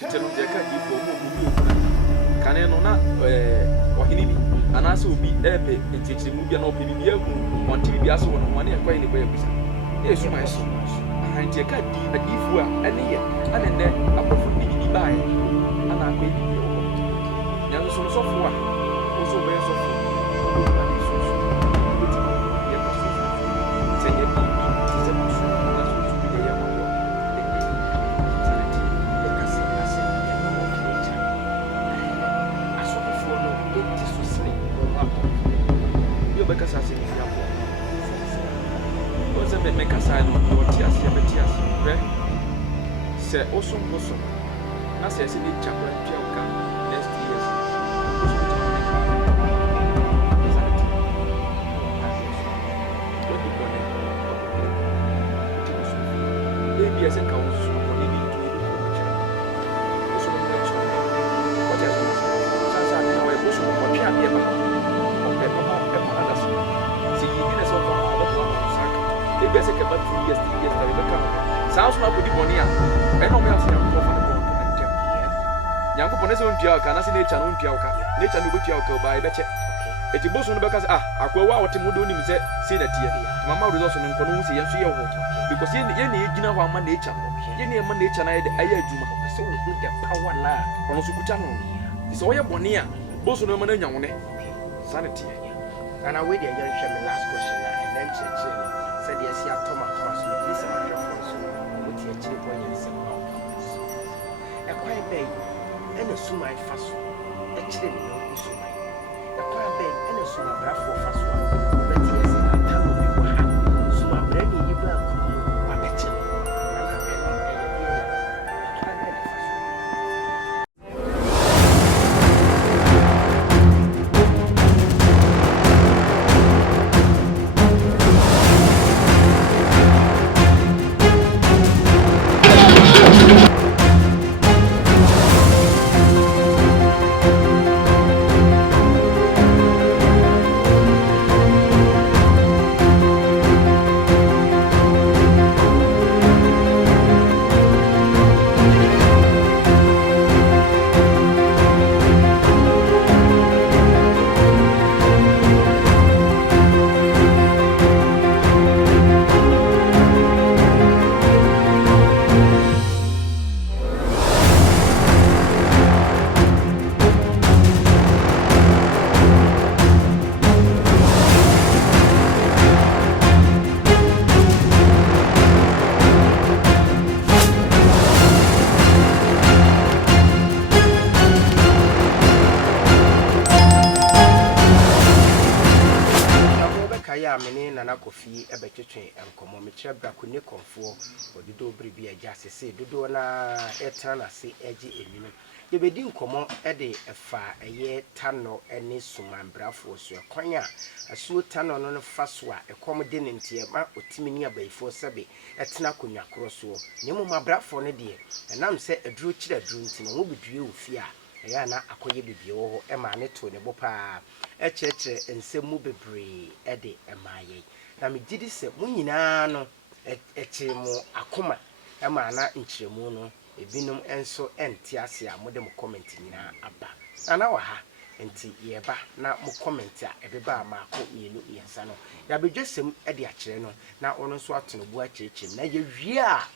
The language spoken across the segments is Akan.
tete no de ka di fo mo bi o kane no na ohini bi anase obi ebe entichi mu bia na opi bi agu onti bi aso no mo na ekwa ni kwa ebisa yesu mai so de ka di adifu a ene ye ane ne abofo bi bi bae ana akwa bi bi o nyanso so so fo a o so be so fo se osun na se se di chapra piauka next years baby as in kawo so ko ni bi to so mo cho ko ja so sa ne we ko so ko pia e ba o pe papa e ma ada so si yi ne so ko ba ko sa ka baby as ke ba 2 years 3 years ta be ka sa so na ko di boni a no me asia ko fa ko ntem yanko pone se ontua ka na se nature no ontua ka nature no betua ka ba e be che eti boso no be ka se akwa wa wote mu do nim se na tie mama wo so no nko no se yenso ye ho because ye ne gina ho ama nature no ye ne ama nature na ye aye adwuma se wo hu the power la ono so kuta no se wo ye bone a boso no ma na nya wone sanity and I wait there you share my last question and then church said yes you have Thomas so please my friend so what you church boy you say e kwa be ena suma faso e kire mi no suma e kwa be ena suma brafo faso but yes atalo bi wa suma brani yi ba ku wa beche ana be no e ye kwa be faso Nana Kofi ebetwetwe enkomo mekire brako ne konfo ododo bribi agya sese dodo na etana se agi eninu yebedi nkomo ede efa eye tano ene sumambrafo so kwan a asuo tano no fa so a ekom de ne ntie ma otimi ni abaifo sebe etena konwa kroso nemu mabrafo ne de enam se aduro kire aduro nti no wo bedue ofi a eya na akoye bibie wo ho ema ne to ne bopa echeche ensemu bebre ede emaye na megidi se mu nyina no echemu akoma ema na nchiremu no ebinom enso enti ase a mode mu comment nyina aba ana wa ha enti yeba na mu comment a ebeba maako mienu yensa no ya bedwesem ede akire no na ono so atono bu akirechim na ye wie a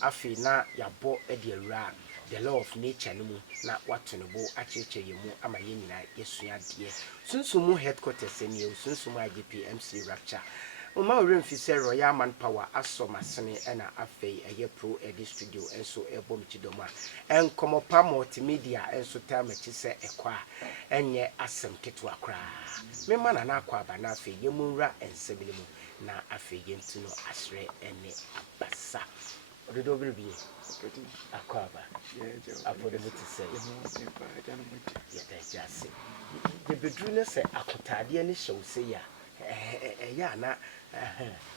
afi na yabo ede awura the law of nature no mu na watono bo acheche yemu ama ye nyina yesua de sunsumu headquarters eni sunsumu IGPMC rapture Uma remfise Royal Manpower asomasene ena afei eye pro edit studio enso ebom chidoma enkomopa multimedia enso tamachi se ekwa enye asem ketu akra mema na akwa aba na afei yemunra ensebelemu na afei yentuno asre ene abasa ododo birbi akwa aba apodo muti se yetejase de bedru se akotade ne hyewse ya ya na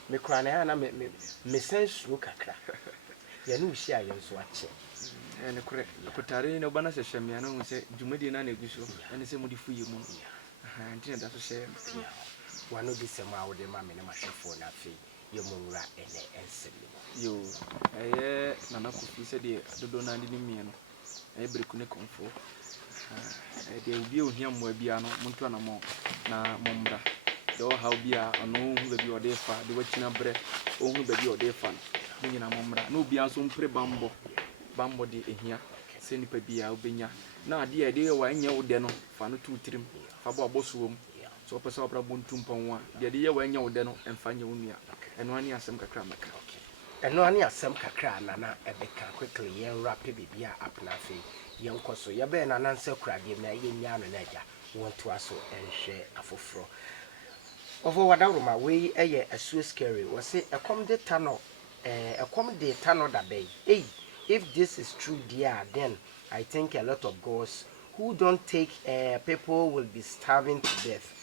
me krana ya na me sensu kakra ya no hia ye nso ache ne kure akotare ne bana se hwemia no se dwumadi na eguso ene se modifu ye mu ntine da so hye wano bi se ma wode ma me ne mahwefo na fe ye munra ene ensemi yo nana Kofi se de dodo na ndi ni mie no e breku ne konfo de obi ohia mo bia no monto na mo na mombra de o ha obi a ono hu ba bi o de fa de wachina bre o hu ba bi o de fa no nyina mombra na obi aso mpre bambo de ehia se nipa bia obenya na ade e de wa nya wo de no fa no tu tirim fa bo abosuom so pese obra bontum pon wa de ye wa nya wo de no emfa nya wo nua eno ani asem kakra maka eno ani asem kakra na ebeka quickly yen wrap bibia apna fe yen koso ye be na nanse kurade na ye nya no na ja wonto aso enhwe afoforo ofo wadawroma we eye asuo scary we say ekom de tano da bay if this is true dear then I think a lot of girls who don't take people will be starving to death.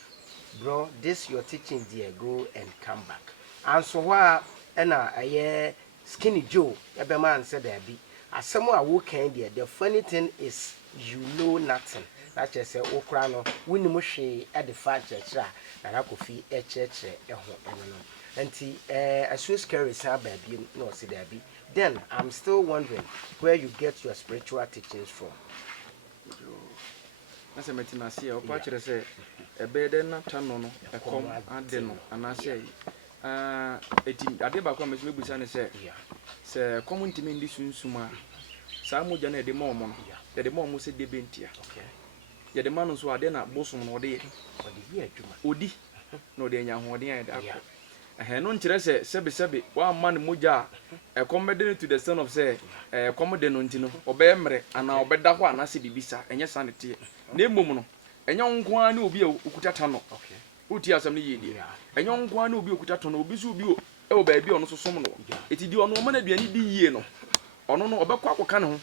Bro, this your teaching dear, go and come back. And so why and Skinny Joe, every man said there be as someone walking there. The funny thing is you know nothing. That just say Okrano, when mushy at the fat church, and I could feel a church and a Swiss carry baby, no see there be. Then I'm still wondering where you get your spiritual teachings from. Nasa metina see o pa kire se ebe de na tano no ekom ade no anase eti ade ba kwa mesu mebusa ne se kom ntimi ndi sunsuma sa moja na de momo no de momo se de bentia ye de manu so ade na bosom no de ye adwuma odi no de nya hoden ya da ko no nkire se sebe wa man moja ekom be to the son of say kom de no ntino obe mre ana obeda ho anase bibisa enye sanete na emom no enyo nko ani obi a okutata no uti asam ne yedi enyo nko ani obi okutata no obi so obi e wo ba bi ono so som no eti di ono mana aduane di yie no ono no obekwa akoka ne ho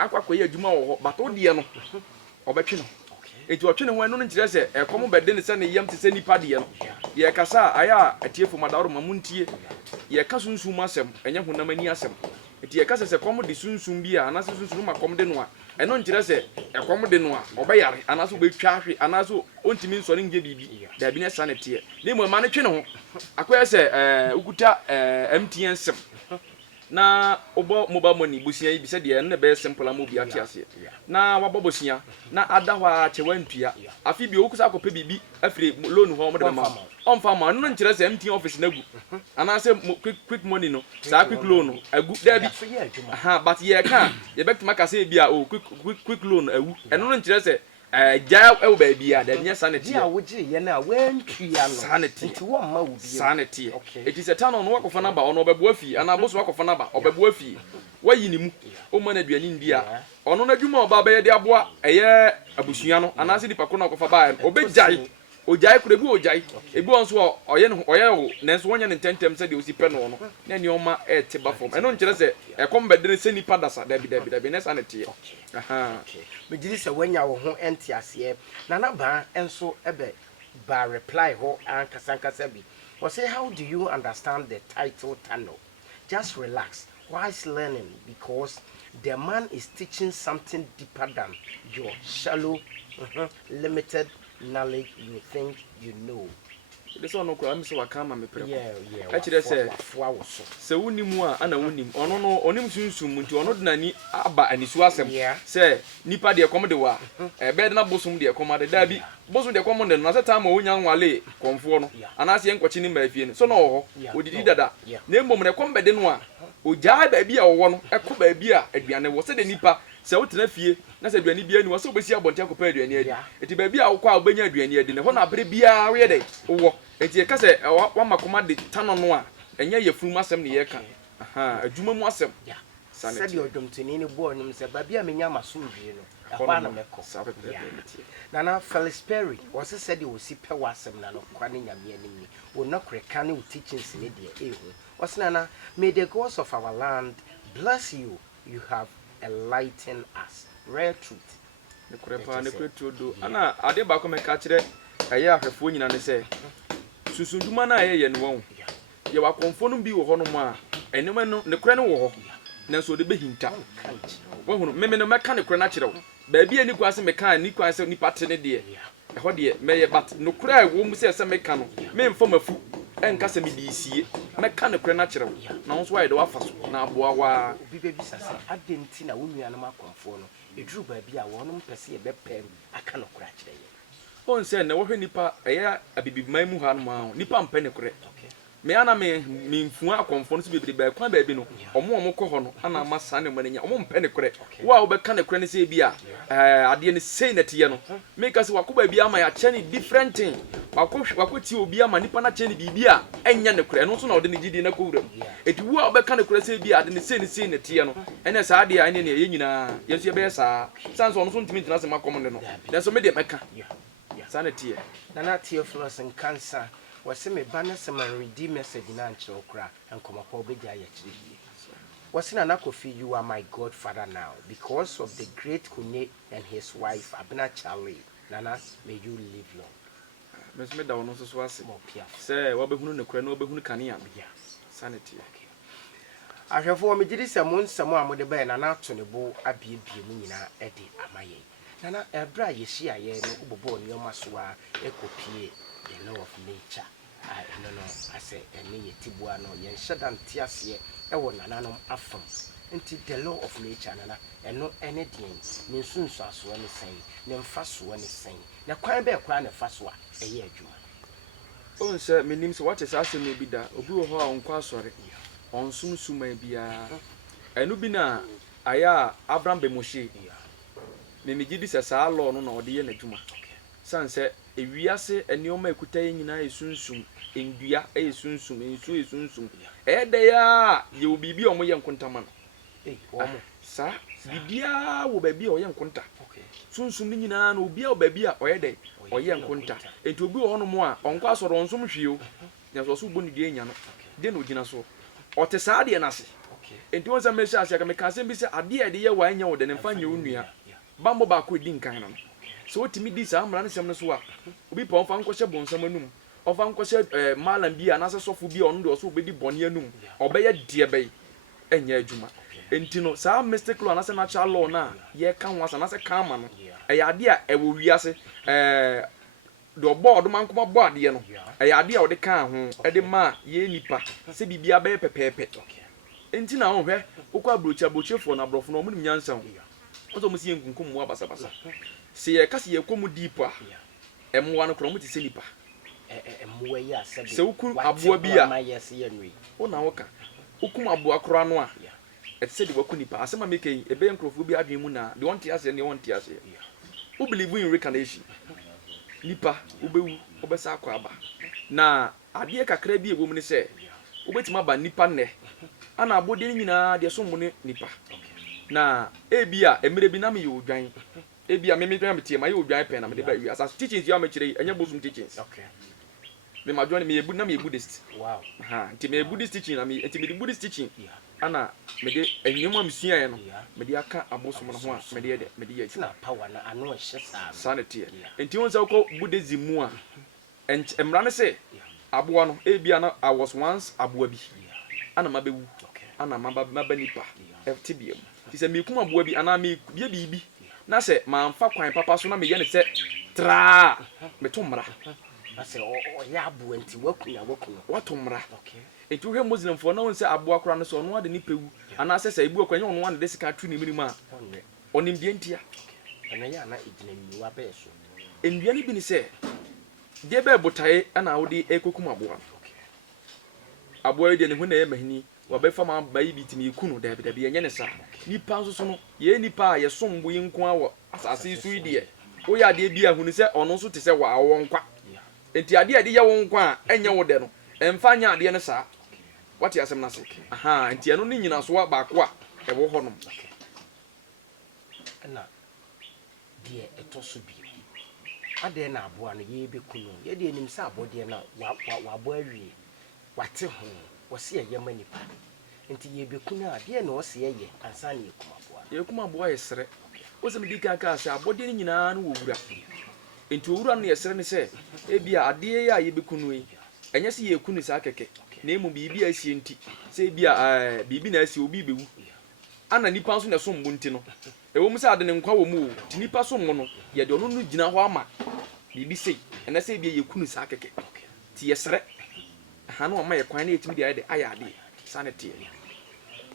akwakwa ye adwuma wo ho bato die no obetwe no eti otwe ne ho eno no nkire se ekom bede ne se ne yam te se nipa die no ye kasa aya atiefo madawro mamuntie ye ka sunsum asem enye honamani asem eti ye kasa se kom de sunsum bi a anase sunsum ma kom de no a eno nkire se ekom de no a obeyare anase obetwa ahwe anase ontimi nsore nge bibi da bi ne sanete ne mo ma ne twe ne ho akoya se ukuta MTN sim na obo mobile money busia yi bi se de ne be simple am obi atiase na wabobosia na adahwa chewantua afi bi okusa akope bibi afire loan ho mo de ma on farmer no nkire se MTN office na gu anase quick money no sa quick loan agu da bi but ye ka ye bet maka se bi a o quick loan agu eno no nkire se ja e wo ba bi a da nya sanity dia wo gi ye na wantua no sanity nti wo ma wo bi sanity it is a town on wakofa na ba ono obebu afi ana boso wakofa na ba obebu afi wayi ni mu o ma na aduani ndi a ono na dwuma oba ba ye de aboa eye abusua no anase di pakro na wakofa ba obejai ojai kurebu ojai ebi onso oye no oye nenso wonya ne tentem se de osi pe no no na ni oma ete ba form eno nkire se ekom bedene se nipa dasa da bi ne sanity me gidi se wanya wo ho entiase na na ba enso ebe ba reply ho ankasankasa bi or say how do you understand the title tunnel? Just relax whilst learning because the man is teaching something deeper than your shallow limited knowledge you think you know. This one no kwa mi so wakama me preko. Yeah. Akire se se wonimu a ana wonim. Ono no onim sunsum nti ono de nani aba anisu asem. Se nipa de kom de wa. Be de na bosum de kom ade da bi. Bosum de kom de na se time wonya nwale komfo no. Anase enkochi ni mafie no. So no ho. Odidi dada. Na embom ne kom be de no a. Oja ba bi a wo no. Eko ba bi a aduane wo se de nipa se wotena fie na se aduane bia ni wo se obesi abonte akopa aduane adi. Eti ba bi a wo kwa obenya aduane adi ne ho na bere bia we de wo eti e ka se wa makoma de tano no a enya ye furu masem ne ye ka adwuma mu asem said your domtini ni bo nim se ba bia menya masumdwe no ehwa na meko nana Felix Perry was said he was pe wasem na no kwa ne nyame anim ni wo no kreka ne teachings ne de ehu was nana may the gods of our land bless you have enlightened us rare truth ne kurepa ne kwetudo ana ade ba ko meka kire eye ahwefo nyina ne se susunduma na ye no won ye wa konfo no bi wo ho no ma enema no ne kure ne wo ho na so de behinta wo hunu meme no meka ne kure na kire wo ba bia ni kwase meka ni kwase ni pate ne de e ho de meye but no kure wo mu se meka no me mfa mafu enka se me di sie meka ne kure na kyerɛ na wo so wayɛ de wafa so na aboa wa obi be bisa se adenti na wo nuanom akonfo no eduru ba bi a wonom pese ye bepem aka no kura kyerɛ ye on sɛ na wo hwɛ nipa ɛyɛ abibiman mu ha no ma nipa mpɛ ne kure me ana me mfu akonfo no so bebere ba kwan ba bi no ɔmo kɔ hɔ no ana ama sa ne mo nya ɔmo mpɛ ne kure wo a wo bɛka ne kure ne sɛ bi a ade ne sei na tie no make us wakoba bi ama ya kyɛ ne different thing wakoti obi ama nipa na kyɛ ne bibi a ɛnya ne kure no so na ɔde ne gidi na kowuram eti wo a wo bɛka ne kure sɛ bi a ade ne sei na tie no ɛna saa ade a ɛne ne yɛ nyinaa yɛ so yɛ bɛyɛ saa sanso ɔno so ntimi ntena sɛ makɔm ne no nanso me de mɛka saa na tie nana Theophilus nkansa wase me ba na sema ready message na nkyerɛ okra enkomapo obegya ya kyerɛ wase na Kofi you are my godfather now because of the great Kune and his wife Abena Charlie nana may you live long me da wono so ase mo pia sɛ wabɛhunu ne kura na wabɛhunu kanea no ya sanity ahwefo me gidi sɛ mo nsɛm a mo de bɛɛ nana ato ne bo abiebie mu nyina ɛde amaye nana ɛbra yeshi aye no obobo nneoma so a ekopie the law of nature no ase ene yetibua no ye hyeda nte ase e wo nananom afam nti the law of nature nana eno ene den ne nsunsu aso ne sen ne mfa so ne sen ne kwan be kwa ne fa so a eye adwuma on sɛ menim sɛ what is ase me bi da obi wo hɔ a onkɔ asɔre onsum suma bia enu bi na aya Abraham bemoshe me megidi sɛ saa law no na ɔde yɛ n'adwuma sanse ewiase enioma ekuta yɛ nyinaa esunsum endua esunsum ensu esunsum ɛda ya ye obibi ɔmo yɛ nkontama no wɔmo sa bibia wo baabi a ɔyɛ nkonta sunsum ni nyinaa no obi a baabi a ɔyɛ dɛ ɔyɛ nkonta enti obi wɔ hɔ no mo a ɔnkɔ asɔre ɔnsom hweo nya so bo ne die nya no de no gyina so ɔte saa de na ase enti won sɛ mehyɛ ase aka meka sɛ bi sɛ ade a de yɛ wa nya wo de ne mfa nya wo nua bambo ba ko di nkan no so otimi di saa mra ne sem no so a obi pa onfa nkɔhyɛ bonsam anum ɔfa nkɔhyɛ malam bi a na sɛ sɔfo bi a ɔno de ɔso obedi bɔne anum ɔbɛyɛ de bɛyi ɛnya adwuma enti no saa mystic law na sɛ natural law na yɛ ka ho asa na sɛ kama no ɛyɛ ade a ɛwɔ wiase de ɔbɔ ɔdoma nkoma bɔ ade no ɛyɛ ade a ɔde ka ho ɛde ma yɛ nipa sɛ bibia bɛyɛ pɛpɛɛpɛ enti na ɔhwɛ okɔ abrochefo na abrɔfo no ɔmo nim nyansa ho ɔso mo si nkunkum mu abasabasa se ye ka se ye komu deep a emwa no kro mo ti se nipa emwa yi asebe se ukun aboa bi a wo na wo ka ukum aboa kro no a et se de waku nipa asema make ebe nkrofo bi adwen mu na de won ti ase ne won ti ase who believe in reincarnation nipa obewu obesa akwa aba na ade kakra bi ewom ne se obetima ba nipa ne ana abode nyina de so mo ne nipa na ebia emere bi na me yo dwan ebia me dwan metie ma ye odwan pen na me de ba wi as teachings you am kire enya bosum teachings okay me ma join me ebu na me Buddhist wow nti me Buddhist teaching na me nti me Buddhist teaching ana me de enyoma mesua ye no me de aka abosom no ho a me de ye na power na ano hye saa sanity nti won say ko Buddhism mu a emra ne se aboa no ebia na I was once aboa bi ana mabewu ana maba nipa ftbm ti se me kum aboa bi ana me bia bibi na se manfa kwan papa so na me ye ne se tra me to mra na se o ya abo anti wakunya wato mra okay enti wo he muslim fo na won se aboa kora no so no ade ni pewu ana se se ebu akwanya ono wan de sika tu ni minim a onim die ntia ana ya na ejina mi wa be so endua ni bi ni se de be botae ana wo de ekokum aboa aboa de ne hu na ye mahini wabefa ma bayi bitimi kunu da bi enye ne sa nipa nso so no ye nipa a ye sombo yi nko awo asase su ide wo ya de bia hunu se ono nso te se wa awo nkwa enti ade ade ye wo nkwa a enye wo de no emfa nya ade ne sa wati asem na se aha enti eno ni nyina so ba ko a e wo ho no na de etoso bi ade na aboa no ye be kunu ye de enim se abode na wa abo awie wate ho wose ye manipa enti ye be kunu a de na wose ye ansa na ye kuma aboa ye sere wose me dika ka se abode ni nyina no wo wura enti owura no ye sere ne se e bia ade ya ye be kunu yi enye se ye kunu sa keke na emu bibi asie enti se bia bibi na asie obi bewu ana nipa nso na so mbu nti no ewo mu se ade ne nkwa wo mu o ti nipa so mu no ye de ono no gina ho ama bibi sei ena se bia ye kunu sa keke ti ye sere ha no ma ye kwan na yetimi de ayade ayade sanity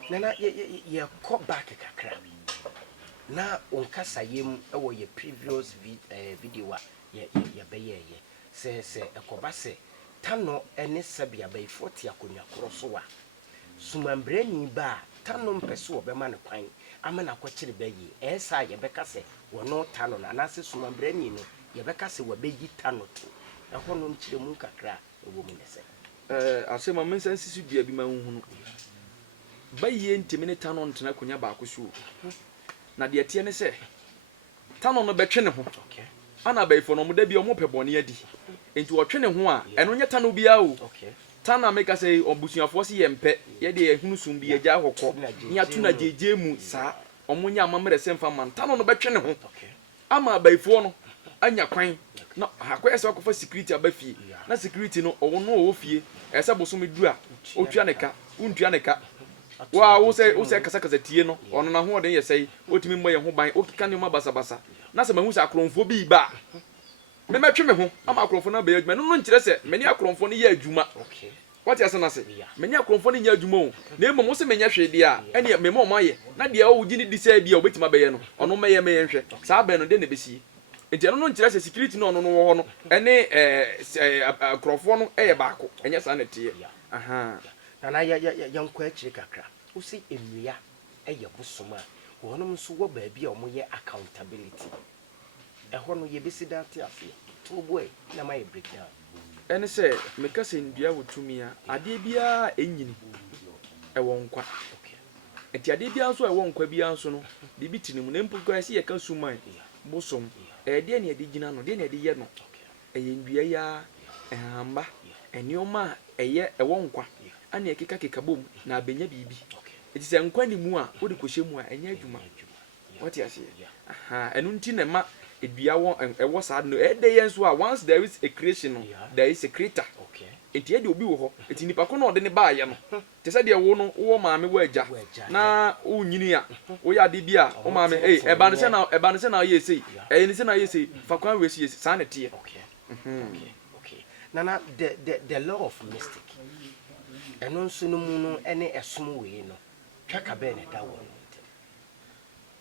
nana ye ko back kakra na onkasa yem ewo ye previous video a ye beye se ekoba se tano ene sabia bay 40 akonya kroso wa sumambrani ba tano mpese obema ne kwan amana kwakire bayi esa ye beka se wono tano na anase sumambrani no ye beka se wabeyi tano to ɛhɔ no nkyire mu kakra ewo mu nese asema mensa sisi bia bi ma hunhunu bayi ntimi ne tano ntena konya ba akoso na de tie ne se tano no betwe ne ho okay ana bayifo no mo da bi o mo pebone adi enti wo twe ne ho a eno nya tano bia o okay tana make say obusuafo se yempe ye de ehunu sum bi agya hokɔ nya tu na jeje mu saa omunya amamre se mfa man tano no betwe ne ho okay ama bayifo no anya kwan na hakwa ese akofa security abafie na security no owo no owo fie ese bosom du a otua ne ka untua ne ka wa wo se kasa tie no ono na ho ode ye sei otimi mmɔ ye ho ban okika ne ma basa na se mahu se akronfo bi ba me metwe me ho ama akronfo na be adwuma no nkyere se meni akronfo no ye adwuma okay what yasa na se meni akronfo no ye adwuma o na emo se menya hwede a ene me mo ma ye na de a wo gini di se bia obetima be ye no ono meye nhwe saa be no de na besie enti ano no nkyere se security no ono no wo ho no ene akronfo no eye baako enye saa na tie aha nana ya nkwa akire kakra usi enua eye bosoma wonom so wo ba bia omoye accountability ehɔ no ye besi date afi to boy na my breakdown ene se meka se ndua wotumi a ade bia enyini ɛwɔ nkwa enti ade bia nso ɛwɔ nkwa bia nso no bibi tinimu na mpukwa se ye ka suman bosom de ne ade gina no de ne ade ye no ɛyɛ ndua ya ehamba enioma ɛyɛ ɛwɔ nkwa ana ekeka bom na abenya bibi enti se nkwa ni mu a wode kohye mu a enya adwuma what you say aha enu nti na ma edua won ewo saa no ede yen so a once there is a creation no there is a creator okay enti ede obi wo ho enti nipa ko no de ne ba ye no te se de wo no wo maame wo agya na wo nyini a wo ya de bia wo maame eba ne se na ye sei ne se na ye sei fa kwan we sei saa na tie okay okay nana the law of mystic eno nso no mu no ene esom we no twaka be ne da wo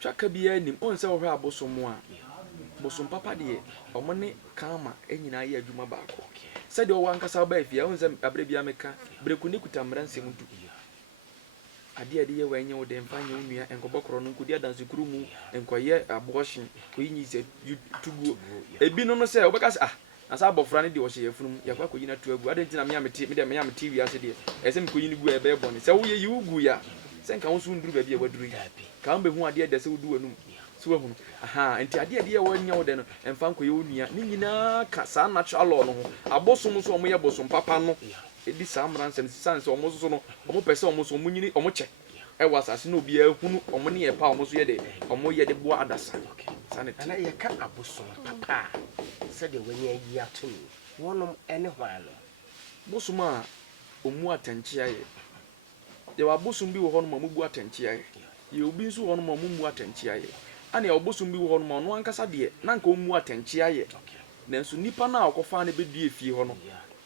twaka bia nim on se wo hwa abosom a bosom papa de omo ne kama enyina ye adwuma baako se de wo ankasa ba afia on se abre bia meka breku ni kutamra nsem du ade ye wenye wo de mfanye onua enkobokoro no nkodi adanse kuru mu enkoye abortion oyinyi se tugu ebi no se obeka se asa abofra ne de wo hye yafunum yakwa koyina tu agu ade ntina me amete me de me amete wi ase de ese me koyini gu ebe bone se wo ye yugu ya se nka wo so nduru ba bia waduru ka mbe hu ade de se wodu anum so ehunu aha enti ade ye wanya wo de no emfa nkoye onua ni nyina ka sa natural law no ho abosom so omo ye bosom papa no edi samran sem sisan se omo so no omo pese omo so omo nyini omo che e wasase no bia ehunu omo ne ye pa omo so ye de bo adasa sanity ana ye ka abosom papa se de wanya yi atum wonom ene hwalo bosom a omu atanchia ye wa bosom bi wo ho no mamubu atanchia ye obi nso ho no mamumu atanchia ye ana obosom bi wo ho no no ankasa de na nka omu atanchia ye nanso nipa na akofa na bedue fie ho no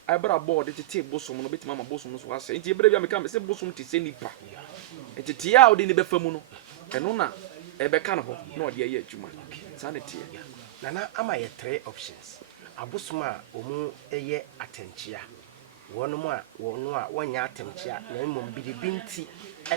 abra board tete bosom no betima ma bosom no so ase nti ebra bia meka me se bosom te se nipa etete a odi ne befa mu no eno na ebeka no ho na odi aye adwuma sanity nana ama ye 3 options abosom a omu eye atanchia wonom a wonya atanchia na mmom bidibinti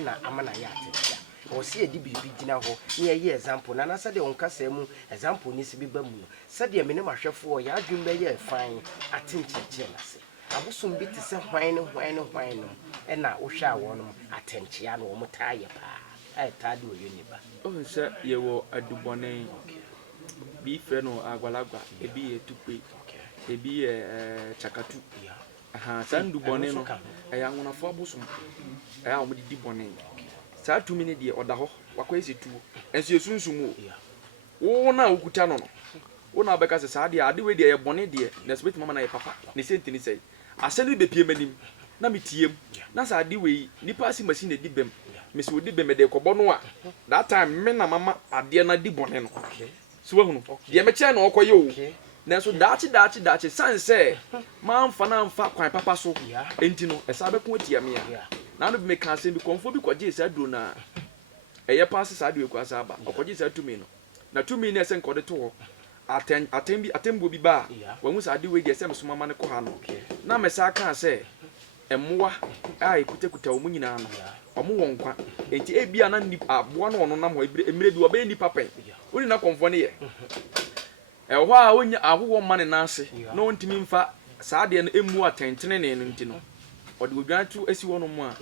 na amana ya atanchia o se edi bibi gina ho na ye example nana se de onkasa mu example ni se biba mu se de me ne mahwefo o ya adwum be ye fine atanchia na se abosom bi te se hwan no na wo hwa wonom atanchia na wo mtaa ye pa ai tade o yoni ba o se ye wo adubone bi fe no agwalagwa ebi ye tupe ebi ye chakatu aha sandu bone no eya nwonafo abosom eya o mudi bone saa tumi ne de oda ho wakwa esetuo enso yesunsumu wo na okuta no wo na beka se saa de ade we de ye bone de na sebeti mama na ye papa ne sentini sei aseli be pie manim na metiem na saa de we nipa asi machine de bem me se odi bem de kobo no a that time me na mama ade na di bone no so wahunu de me che na okoye o na so dachi sanse man fa na mfa kwan papa so enti no esa be ko atia me a na no be me kan se bi konfo bi kwaje sa duro na eye pass sa de ku asa ba okwaje sa tumi no na tumi na ese nkode to ho atembo bi ba wa hu sa de we de ese mesoma ma ne ko ha no na me sa kan se emmoa a ekuta omu nyina no omu wonkwa enti ebia na ni aboa no ono nam ho emire bi oba ni papa oni na konfo ne ye ho a onya ahowo ma ne nase na ontimi mfa saa de no emu atentene ne no ntino ode odwan tu esi wono mu a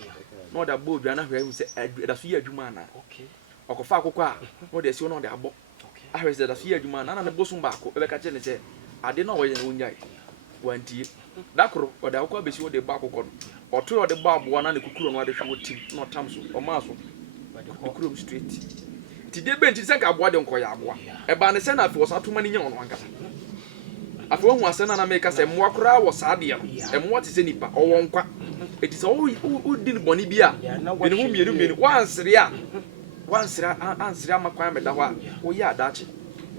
na ode abo odwan na hwe hu se da so ye adwuma na okofa akokọ a na ode esi wono ode abo ahwe se da so ye adwuma na na bosom baako ebe ka che ne se ade na oye na onyai wantie dakro ode akokọ abesi ode ba akokọ no oto ode ba abo na ne kukuro no ade hwe wotim na otam so o ma so kukuro m straight ti de benti se ka abo de nkoya abo e ba ne se na afi wo sa toma ne nya ono ankasa afi wo hu asena na make se mo akora wo sa de no e mo te se nipa o wonkwa eti se o di ne boni bi a ne hu mienu wansere ansere amakwan meda ho a wo ya adachi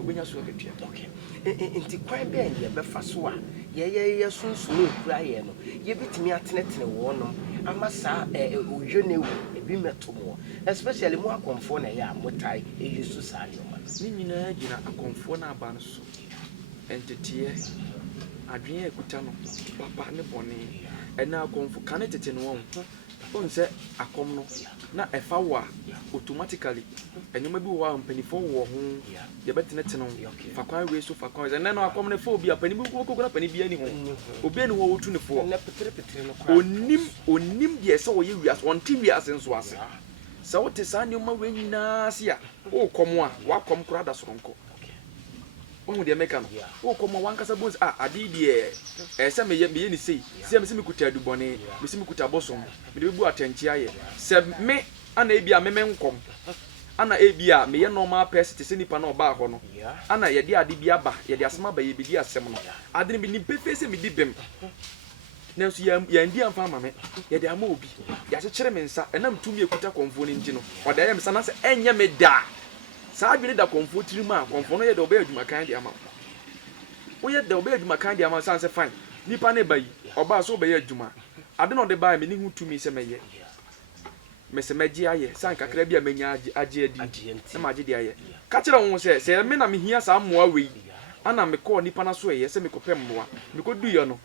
obenya so akatua okay enti kwan be en ye befa so a ye sunsun ekura ye no ye bitimi atenetene wo no ama sa odwene wu ebi metomo especially mo akomfo na ya motai eyisu sa ne ma ni nyina gina akomfo na aba no so entete adwen ekuta no papa ne bone ena akomfo kane tete no won on se akom no na efa wa automatically enyoma bi wo ampanifo wo ho ye betenete no fa kwan we so fa kwan ze na akom ne fa obi apani bi ko na pani bi ani ho obi ani ho wotu ne fo na petere no kwa onim de se wo ye wiase on ti wiase nso ase se wo te sa nyoma we nyina ase a wo komo a wa kom kura da soronko wo de meka no wo komo wankasa bones ade de se me ye ni sei se me kuta adubone me se me kuta bosom me de bu atanchi aye se me ana ebia me nkom ana ebia me ye normal person te se nipa na oba ho no ana ye de ade bia ba ye de asema ba ye bi di asem no ade ne bi ni pefe se me di bem na so ya ndi amfa ma me ye de ama obi ya kyekere me nsa enam tumi ekuta konfo ni nti no oda ye me sana se enye me da saa adwene da konfo tirima konfo no ye de oba adwuma kan de ama wo ye de oba adwuma kan de ama san se fine nipa ne bayi oba so oba ye adwuma ade no de ba me ni hu tumi se meye me se meji aye san kakra bia menya age adi na maje de aye ka kire wo se me na me hia saa moa wei ana me ko nipa na so ye se me kopem moa me ko du ye no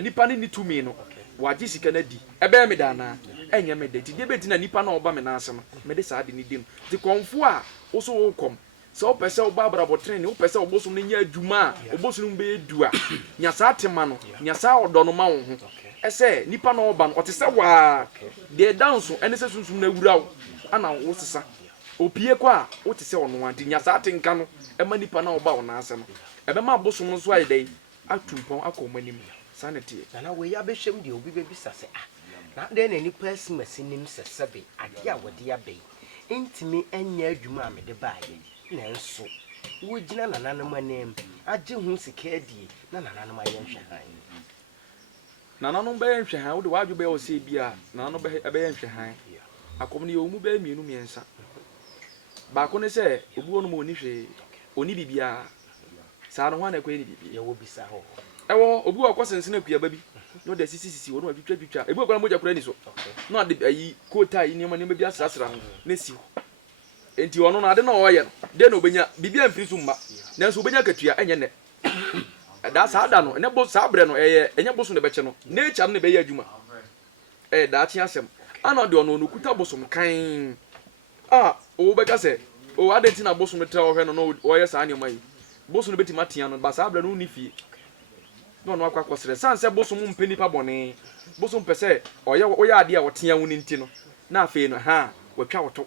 nipa ne ni tumi no waje sika na di ebe me da na enye me de ti de beti na nipa na oba me na ase no me de saa de ni dim ti konfo a wo so wo kom se o pese o ba bra botrene o pese o bosom ne nya adwuma o bosom be edu a nya saa tema no nya saa odo no ma wo ho ese nipa na oba no o te se wa de dance ene se sunsum na wura wo ana wo sesa opie kwa wo te se ono anti nya saa tenka no e ma nipa na oba wo na ase no ebe ma bosom no so aye dai atumpon akomanim sanity na we ya behwem de obi be bisa se na de na nipa asimasim se sebe ade a wode ya bei intimi enya adwuma a me de baaye na nso wo gina nananom anem age hu sika adie na nananom aye nhwehan nananom be nhwehan wo de wadwo be o se bia nananom be nhwehan akom ne omu be mienu miensa ba ko ne se obi wonu mo ni hwe oni bibia sa no hwa na ekwe ni bibia ye wo bisa ho ewo obi wa kwasensene akuaba bi no de sisi wo no atwitwa ebi okwa moja kura ni so no ade ayi kota yi niam bi asrasra ho na si ho enti ono na ade na oye no de na obenya bibia mfiri so mma nanso obenya katua enye ne da sa ada no ne bo sa bre no enye bo so ne beche no na echa no be ya adwuma da achi asem ana de ono no kuta bosom kan o be ka se o ade ti na bosom tra o hwe no oye sa aniam ayi bosom no beti matia no ba sa bre no ni fie no akwa kwosere sanse bosom mpeni pa bone bosom pese oye ade a wotea woni nti no na afi no watwa woto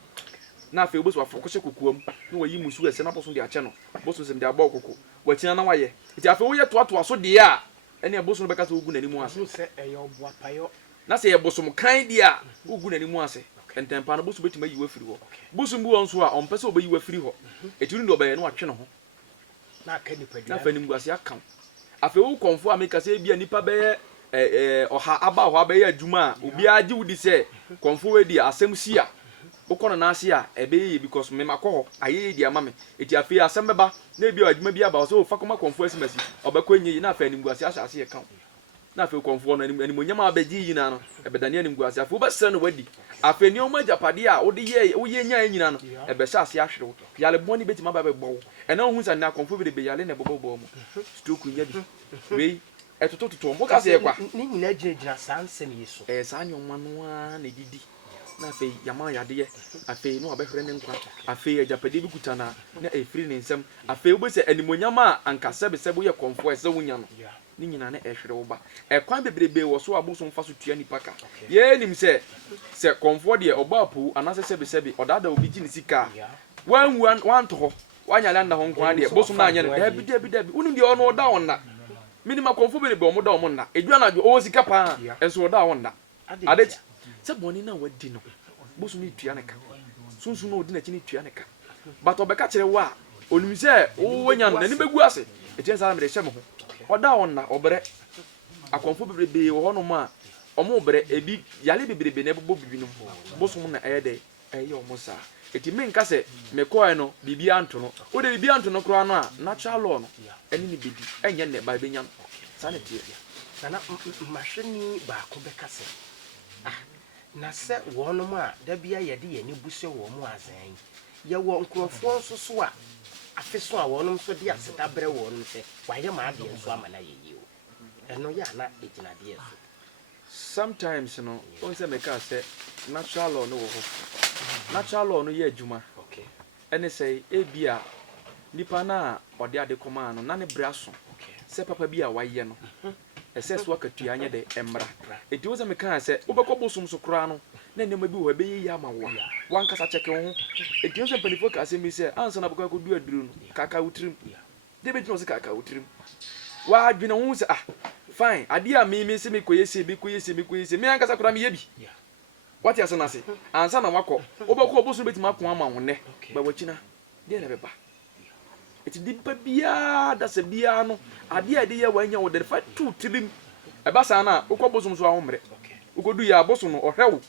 na afi bosom afokose kokuam na wayi musu ese na bosom de ache no bosom sem de aba okoko wachina na waye ti afi wo ye toato so de a ene bosom beka se ogu nanimu ase se eyo boa payo na se ye bosom kan de a ogu nanimu ase entempa na bosom betima yiwa firi ho bosom bi won so a on pese obayi wa firi ho etuni do baye no atwe no ho na aka nipa na fa nimgu ase akam afi wo konfo ameka se bia nipa be oha aba ho aba ye adwuma obi agi wudi se konfo we di asem sia ukono na ase a ebe because me makọ aye di ama me eti afi asem beba na bi adwuma bi aba so fa koma konfo asimasi obekọ enyi na afa animgu ase ase ye kan na afi konfo no animonyam abeji yina no ebedane animgu ase afi obesere no wadi afi ni oma japade a wo de ye nya nyina no ebe sha ase ahwere yale boni beti ma ba be gbo ena ohun sa na konfo bi de yale na bobo mo stoku nya bi we etototo mo ka se kwa ni nyina gyina saa nsem yi so saa nyoma no a na didi na afi yama yade afi no abehwere ne nkwa afi ajapade bi kuta na efiri ne nsem afi obese animonyam a ankasa be sebo ye konfo ese wunya no ni nyina na ehwere wo ba ekwan bebrebe wo so aboso mfa so tua nipa ka ye nim se konfo de oba apu anase sebe odada obi gi ne sika wan to ho wanya landa ho nkwa de boso na anya dabi unim de ono oda wonna minima konfo bebrebe o mo da o mo na edua na o sika pa enso oda wonna ade se boni na wadi no boso mi tua ne ka sunsun no odi na chi ni tua ne ka but obeka kire wa onim se wo wanya no ni begu ase etia sa me de hye mo ho oda wonna obere akonfo bebrebe wo hono ma omo obere ebi yale bebrebe na ebobo bibi no boso mo na eye omo sa eti me nka se me koe no bibi anto no wo de bibi anto no kro ano a natural law no eni ni bedi enye ne ba benya sanity na machine ba ko beka se na se wono mu a da bia ye de ye ni buse wo mu azan ye wo nkrofo nso so a afeso a wono nso de aseda bre wono se waye ma ade nso ama na ye yi o eno ya na ejina de so sometimes no on se make say natural law no wo ho natural law no ye adwuma okay ene say ebia nipa na ode ade koma no na ne braso okay se papa bi a waye no ese so akatua anye de emra eti wo se me kan se wo bekọ bosum so kra no na nema bi wo be yi ama wo wan kasa cheke ho eti wo se panifo ka se mi se ansa na bekọ ko du aduru no kaka utrim de be tino se kaka utrim wa adwene ho se fine ade a me se me koyese me an kasa kra me ye bi what ya sana se ansa na wakọ wo bekọ bosum beti ma ko ama wo ne ba wachina de na beba eti dipa bia da se bia no ade ade ye wanya wo de fa tu tilim eba sa na ukọ bosum so ahomre ukodu ya bosum no ohwewo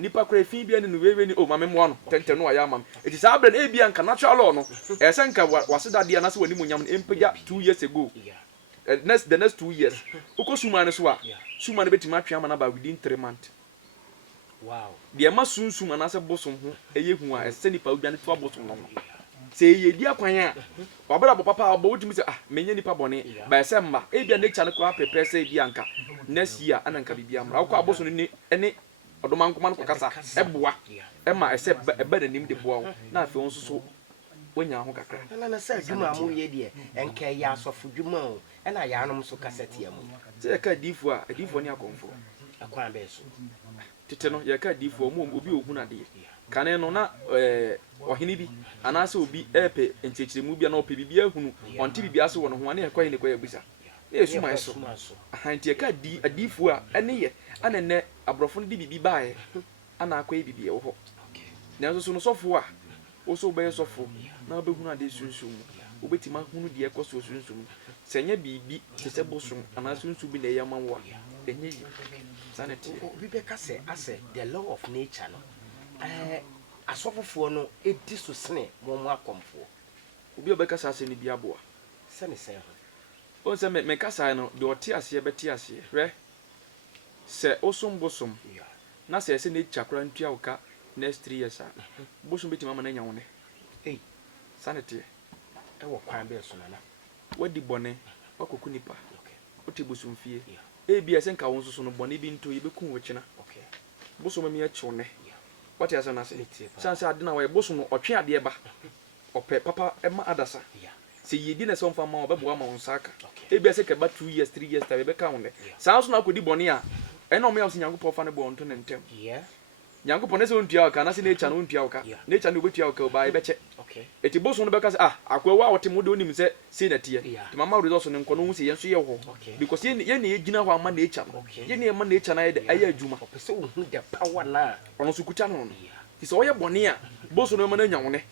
nipa kra fi bia ne no wewe ni mame mo ano tente no aya mam eti sa abra na ebia nka natural law no ese nka waseda de na se wani munyam no empagya 2 years ago the next 2 years uko suma ne so a suma ne betima atwe ama na ba within 3 months wow de ma sunsum ana se bosum ho eye hu a ese nipa odwane to bosum no se ye di akwan a wabra bo papa bo wotimi se menye nipa bone ba se mma ebia nature ne kwa prepare se di anka next year ananka bibia mra akwa aboso ni ene odoma nkoma no kasa eboa ema ese eba nanim de boa na afi won so wonya ho kakra na se dwuma mu ye de enka ya asofo dwuma o na ya anom so kasete ya mu se ka difo a difo ni akonfo akwan be so tete no ye ka difo mo obi ohu na de kane no na ohini bi anase obi epe ntiechiremu bia na ope bibia hunu onti bibia so wono ho ane ekwa ne kwa yabusa na esuma eso ahanti eka di adifu a ene ye anene abrofo de bibi baaye ana akwa bibia wo ho na so no sofo a wo so be sofo na obehunu ade sunsun obetima hunu de ekoso sunsun senye bibi se bosom anase sunsun bi na yamawo enye yi sanity obi be ka se ase the law of nature no asofofo no edi so sene mo akomfo obi obeka sase ni bia boa sene se ho o se me kasa no de oti ase beti ase hwe se osum bosom na se ne chakra ntua uka next 3 years bosom beti mama na nya wone sanity e wo kwan be so na wadi bone wakoku nipa oti bosom fie bia se nka won so no bone bi nto ye beku wo kina bosom me achiwne what ya sana se sanse ade na we boso no otwe ade ba ope papa ema adasa se yedi na so mfa ma obebo ma wonsaka ebia se keba 2 years 3 years tabe ka wonde sanso na akodi bone a ena o me awse nyankopɔ fa ne bo onto ne ntem nyankopɔ ne se ontua aka na se ne cha no ontua aka ne cha no obetua aka ba e beche eti boso no beka se akwa a wote mu de onim se na tie ti mama resource ne nko no hu se yenso ye ho because ye ne yegina ho ama na echa no ye ne ma na echa na ye de aya adwuma opese ohu de power na ono so kuta no ti so ye bone a boso no ma na nya wone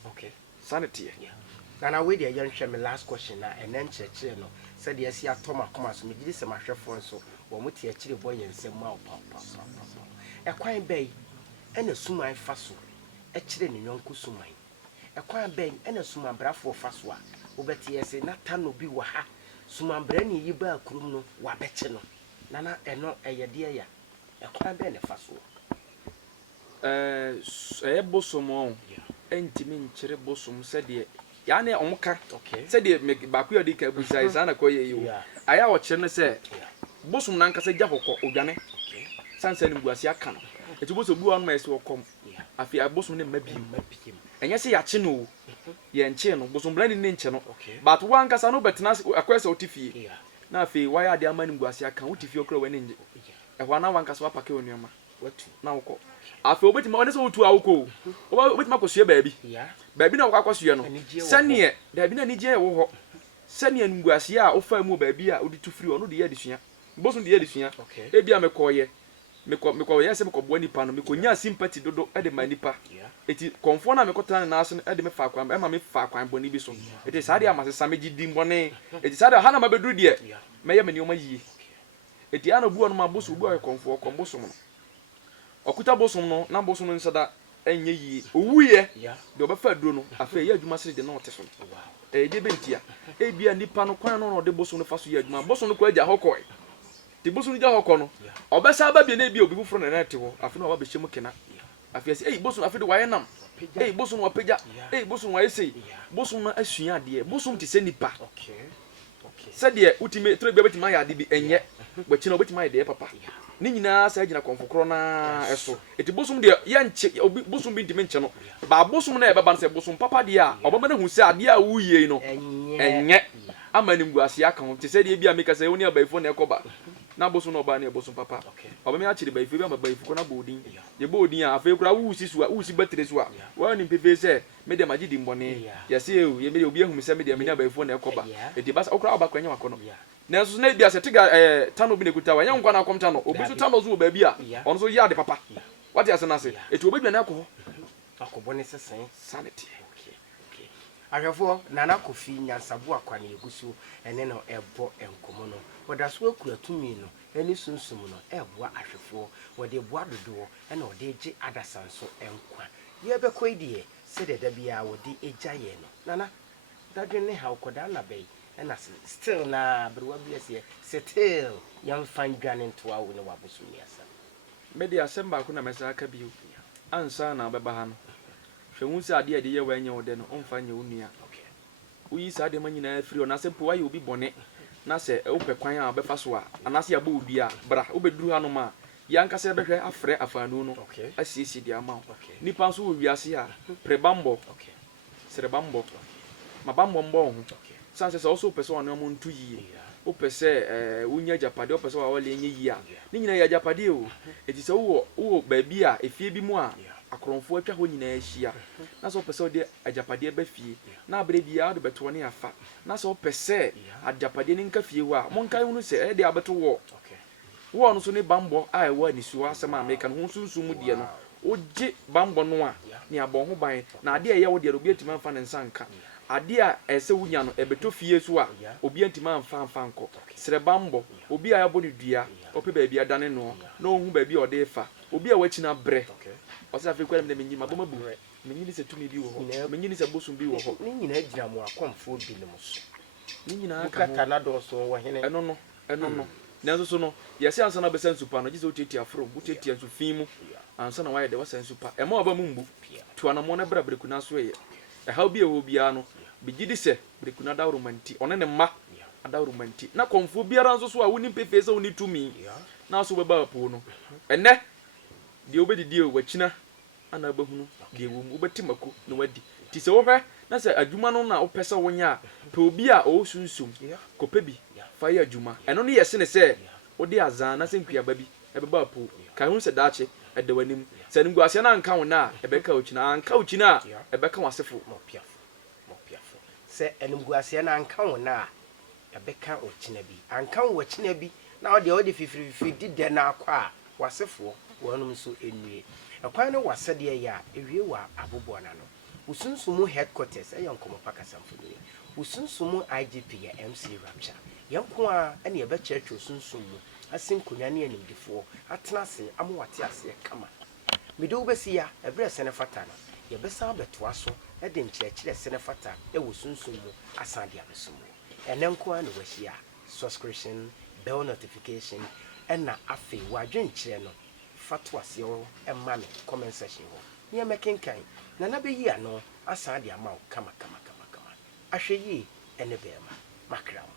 sanity na we dey yan hwe me last question na enen cheche no said de asi atoma koma so me gidi se mahwefo nso wo mo tie kire boy ensem ma papa e kwan bei ena suman fa so ɛkyerɛ ne nyɔnko suman ɛkwan bɛn ɛna sumanbrafo fa so a wobɛte yɛse na ta no bi wɔ ha sumambra ne yi ba kurum no wabɛkye no nana ɛno ɛyɛ deɛ ya ɛkwan bɛn ne fa so ɛyɛ bosom on ɛntimi nkyere bosom sɛdeɛ yane ɔmoka sɛdeɛ baako yɛ de ka busa isa na kɔ yɛ yi o aya ɔkyerɛ no sɛ bosom nankasa gya hɔkɔ odwane sansa ne buase aka no ɛti bosom bi wɔ no ma ɛsɛ ɔkɔm afi abosom ne mabiem ɛnyɛ sɛ yɛakye no yɛ nkyee no bosom bra ne ne nkyɛ no but wankasa no bɛtena akɔɛ sɛ wote fie na afei wayɛ ade ama ne buase aka wote fie ɔkora w'ani ngye ɛhɔ na wankasa wapake wo nneɛma na wokɔ afei wobɛtumi ɔne sɛ wotu a wokɔ wobɛtumi akɔsua baabi na wokɔ akɔsua no sɛneɛ daabi na anigyeɛ ɛwɔ hɔ sɛneɛ nbuaseɛ a wofa mu baabi a wode tu firi ɔno de yɛ adesua bosom de yɛ adesua ebia mekɔyɛ sɛ mekɔboa nipa no mekɔnya sympathy dodo de ma nipa eti kɔnfoɔ na mekɔtena ne naase no de me fa kwan ɛma me fa kwan bɔne bi so eti saa de amasesa megye di mbɔne eti saa de ha na mabɛduru deɛ mɛyɛ me nneɛma yie eti ana buwa no ma bosom buwa yɛ kɔnfoɔ kɔn bosom no ɔkuta bosom no na bosom no nsada ɛnyɛ yie owuiɛ de ɔbɛfa aduro no afei yɛ adwuma sɛ de na ɔte so no de bentia ebia nipa no kwan no na ɔde bosom no fa so yɛ adwuma bosom no kɔ agya hɔ kɔe ti bosom no gya hɔ kɔ no ɔbɛsa ba bia na ebia obi foforo na na te hɔ afei na ɔbɛhyɛ mu kena afei sɛ bosom afei de wayɛ nam bosom wapagya bosom wayɛ sei bosom no asua adeɛ bosom te sɛ nipa sɛdeɛ utime tre bia betima ayɛ ade bi ɛnyɛ bɛkyi na obetima ayɛ deɛ papa ne nyinaa saa gyina kɔnfokoro na ɛso eti bosom deɛ yɛnkyɛ obi bosom bi ntimi nkyɛ no ba bosom na ɛbɛba no sɛ bosom papa deɛ a ɔbɛma no hu sɛ adeɛ a wuyie no ɛnyɛ ama ne nguase aka ho te sɛ deɛ bi a meka sɛ woni abaifo na ɛkɔba na bosom na ɔba na bosom papa ɔbɛma akyere baifo bi ama baifo kɔ na bodin ye bodin a afei kura wusi so a wusi batire so a wɔn ni pepe sɛ me de magye di mbɔne yɛse o ye me de obi ahum sɛ me de me ne abaifo na ɛkɔba eti basa okura ɔba kwanya wakɔ no na so na bia sɛ tiga tano bi ne kuta wa nyɛ nkwa na akɔmta no obi so tano zo ba bi a ɔno so yɛ ade papa wate ase na se eti obedwa na akɔ akɔbɔ ne sesen sanity ahwɛfoɔ nana kofi nyansabo akwa ne egusu ɛne no ɛbɔ enkomo no wɔda so akura tumi no ɛne sunsum no ɛboa ahwɛfoɔ wɔde boa dodoɔ ɛna wɔde gye adasanso ɛnkwa yɛbɛkɔ idie sɛ da bia wɔde egya yɛ no nana dadwe ne ha wɔkɔda na bɛyi ɛna still na berwa bi ɛsɛ still yɛmfa ndwane ntoa wo ne waboso ni asa mede asɛm baako na mɛsa aka bio ansa na bɛba ha no hwɛhu sɛ adeɛ de yɛ wanyɛ wo de no ɔmfa nyɛ wo nua woyi saa de ma nyinaa firi ɔna sɛ po wayɛ obi bɔne na sɛ wopɛ kwan a bɛfa so a anase yɛabɔ wo dua bra wobɛduru ha no ma yɛankasa bɛhwɛ afrɛ afaanu no asiesie de ama wo nipa nso wɔ wiase a prɛ bambɔ srɛ bambɔ ma bambɔ mbɔ ho san sɛ also pɛ sɛ ɔno mo ntu yie wopɛ sɛ wonya japade wopɛ sɛ wɔle nyɛ yie a ne nyina yɛ japade o eti sɛ wo baabi a efie bi mu a akorɔmfo atwa hɔ nyinaa ahyia na sɛ wopɛ sɛ wode agyapade ba fie na abrɛ biara wode bɛto ne afa na sɛ wopɛ sɛ agyapade ne nka fie hɔ a monkae hunu sɛ ɛde abɛto wɔ no so ne bambɔ a ɛwɔ anisuo asɛm a meka no ho nsunsum mu deɛ no wogye bambɔ no a ne abɔ ho ban na adeɛ a ɛyɛ wo deɛ obi atumi amfa ne nsa nka adeɛ a ɛsɛ wonya no ɛbɛtɔ fie so a obi antimi amfa nkɔ srɛ bambɔ obi a yɛabɔ ne dua ɔpɛ baabi adane no na ɔhu baabi a ɔde fa obi a wakyina brɛ ɔsɛ afei kwara menyi mabɔma bu menyi sɛ tumi bi wɔ hɔ menyi sɛ bosom bi wɔ hɔ ne nyinaa gyina mo akɔmfoɔ bi nom so ne nyinaa ka ho na dɔɔso wɔ hene ɛno no nanso so no yɛsɛ ansa na bɛsɛ nsupa no gye sɛ wotiatia foro wotiatia nsufin mu ansa na wayɛ de wasa nsupa ɛma ɔba mu mbu tuanamɔ no brɛ berekuna so yɛ ɛhaw bi ɛwɔ biara no bigye di sɛ berekuna dawromanti ɔne ne mma adawromanti na kɔmfoɔ biara nso so a woni pefee sɛ woni tumi na so bɛba po no ɛnɛ deɛ wobɛdidi o wakyina ana abahunu deɛ wɔ mu wobɛte mako na wadi ti sɛ wohwɛ na sɛ adwuma no na wopɛ sɛ wonya a pɛ obi a ɔwɔ sunsum kɔpɛ bi fa yɛ adwuma ɛno no yɛ sene sɛ wode azan na sɛ nkuaba bi ɛbɛba po ka hu sɛ daakye ɛda w'anim sɛ nguaseɛ no anka wo no a ɛbɛka wo kyina anka wo kyina a ɛbɛka w'asefo sɛ animguaseɛ no anka wo no a ɛbɛka wo kyina bi anka wo kyina bi na wode wode fifirifi di dɛ no akɔ a w'asefoɔ wɔnom nso nnue ɛkwan no wasɛdeɛ yɛ a ewie wɔ aboboɔ na no usunsumu headquarters ɛyɛ nkɔmɔ pa kasamfo no usunsumu IGP yɛ MC Rapture yɛnko a ɛne yɛbɛkyerɛkyerɛ usunsumu asen konwa ne animdifoɔ atena ase amowate ase kama mede wo bɛsi ya ɛbrɛ sɛ ne fata no yɛbɛsan bɛtoa so de nkyerɛkyerɛ sene fata wɔ sunsum mu asan de abɛsom mu ɛnɛ nko ara na wɔahyia subscription bell notification ɛna afei wɔadwenkyerɛ no fa to aseɛ hɔ ma me comment section hɔ ne yɛmɛkenkan na na bɛyi ano asan de ama wo kama ahwɛ yie ɛne bɛɛma makra wo